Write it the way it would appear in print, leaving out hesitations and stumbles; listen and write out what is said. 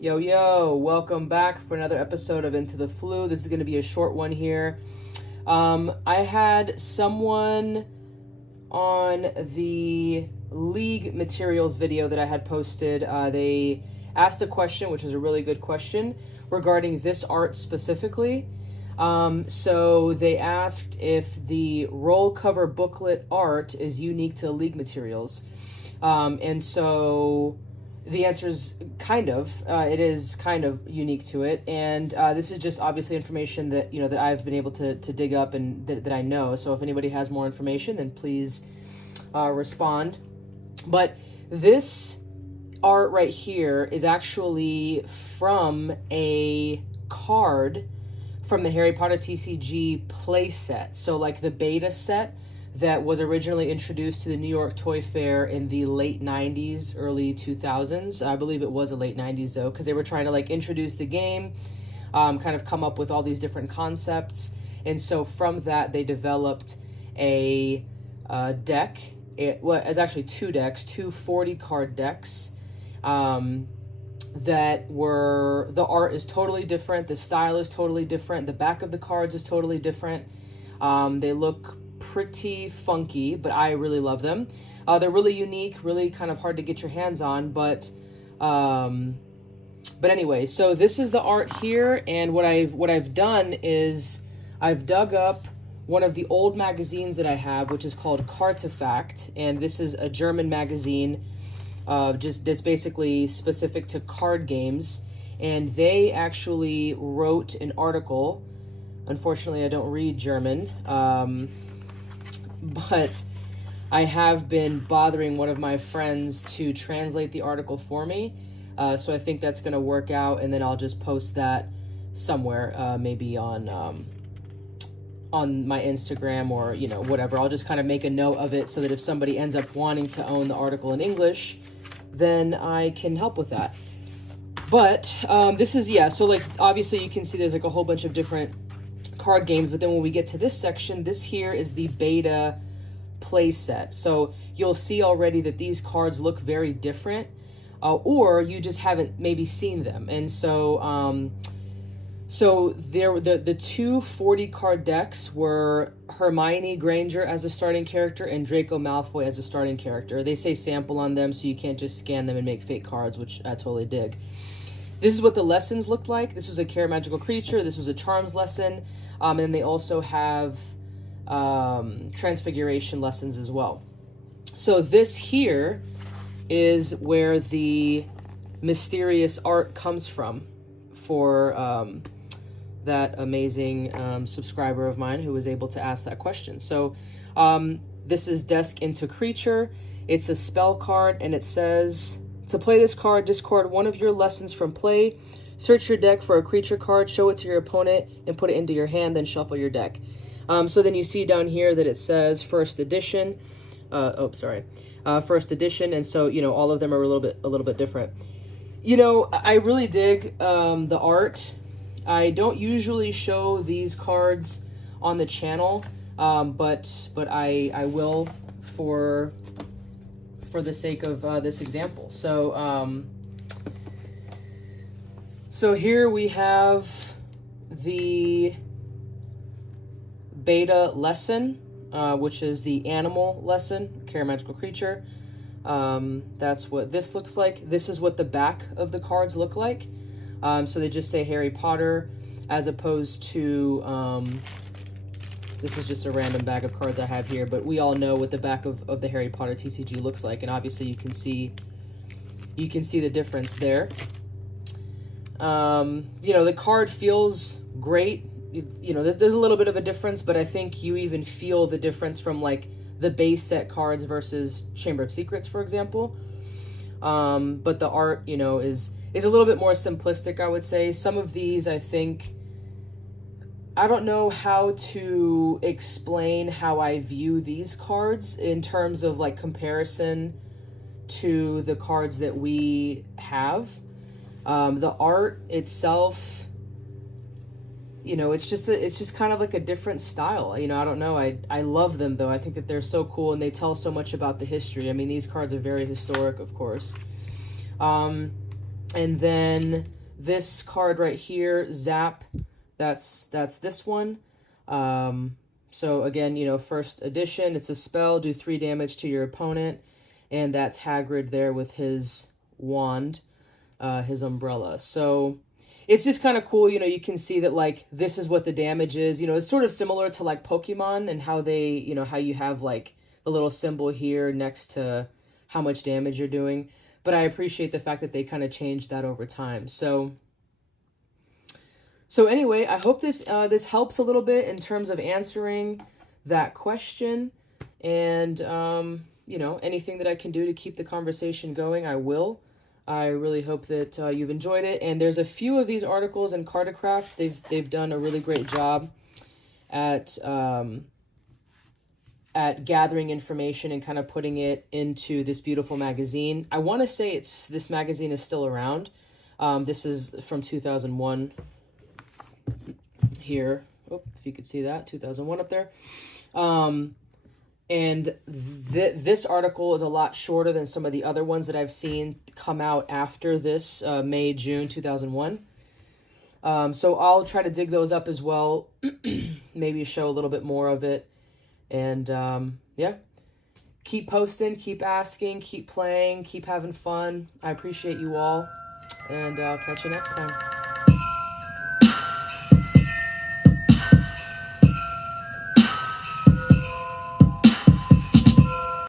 Yo, yo, welcome back for another episode of Into the Flu. This is going to be a short one here. I had someone on the League materials video that I had posted. They asked a question, which is a really good question, regarding this art specifically. So they asked if the roll cover booklet art is unique to League materials. And so the answer is kind of. It is kind of unique to it, and this is just obviously information that that I've been able to dig up and that I know. So if anybody has more information, then please respond. But this art right here is actually from a card from the HPTCG playset. So like the beta set that was originally introduced to the New York Toy Fair in the late 90s, early 2000s. I believe it was the late 90s though, because they were trying to like introduce the game, kind of come up with all these different concepts. And so from that, they developed a deck. It's actually two decks, two 40-card decks, that were, the art is totally different, the style is totally different, the back of the cards is totally different. They look pretty funky, but I really love them. They're really unique, really kind of hard to get your hands on, but anyway, so this is the art here, and what I've done is I've dug up one of the old magazines that I have, which is called Kartefakt, and this is a German magazine, just that's basically specific to card games, and they actually wrote an article. Unfortunately, I don't read German, but I have been bothering one of my friends to translate the article for me. So I think that's going to work out, and then I'll just post that somewhere, maybe on my Instagram or, whatever. I'll just kind of make a note of it so that if somebody ends up wanting to own the article in English, then I can help with that. But this is, so like obviously you can see there's like a whole bunch of different card games, but then when we get to this section, this here is the beta play set. So you'll see already that these cards look very different, or you just haven't maybe seen them. And so so there were the two 40-card decks were Hermione Granger as a starting character and Draco Malfoy as a starting character. They say sample on them, so you can't just scan them and make fake cards, which I totally dig. This is what the lessons looked like. This was a Care Magical Creature. This was a Charms lesson. And they also have Transfiguration lessons as well. So this here is where the mysterious art comes from for that amazing subscriber of mine who was able to ask that question. So this is Desk into Creature. It's a spell card, and it says, to play this card, discard one of your lessons from play, search your deck for a creature card, show it to your opponent, and put it into your hand, then shuffle your deck. So then you see down here that it says first edition. First edition, and so, all of them are a little bit different. I really dig the art. I don't usually show these cards on the channel, but I will for the sake of this example. So so here we have the beta lesson, which is the animal lesson, Care Magical Creature. That's what this looks like. This is what the back of the cards look like. So they just say Harry Potter, as opposed to, this is just a random bag of cards I have here, but we all know what the back of the Harry Potter TCG looks like, and obviously you can see the difference there. The card feels great. There's a little bit of a difference, but I think you even feel the difference from like the base set cards versus Chamber of Secrets, for example. But the art, is a little bit more simplistic, I would say. Some of these, I don't know how to explain how I view these cards in terms of like comparison to the cards that we have. The art itself, it's just kind of like a different style. I don't know. I love them though. I think that they're so cool and they tell so much about the history. I mean, these cards are very historic, of course. And then this card right here, Zap, that's this one. So again, you know, first edition, it's a spell, do 3 damage to your opponent. And that's Hagrid there with his wand, his umbrella. So it's just kind of cool, you know, you can see that, like, this is what the damage is. You know, it's sort of similar to, like, Pokemon and how they, you know, how you have, like, the little symbol here next to how much damage you're doing. But I appreciate the fact that they kind of changed that over time. So anyway, I hope this this helps a little bit in terms of answering that question. And, you know, anything that I can do to keep the conversation going, I will. I really hope that you've enjoyed it. And there's a few of these articles in Kartefakt. They've done a really great job at gathering information and kind of putting it into this beautiful magazine. I want to say this magazine is still around. This is from 2001 here. Oh, if you could see that, 2001 up there. And this article is a lot shorter than some of the other ones that I've seen come out after this, May, June 2001. So I'll try to dig those up as well, maybe show a little bit more of it. And yeah, keep posting, keep asking, keep playing, keep having fun. I appreciate you all, and I'll catch you next time.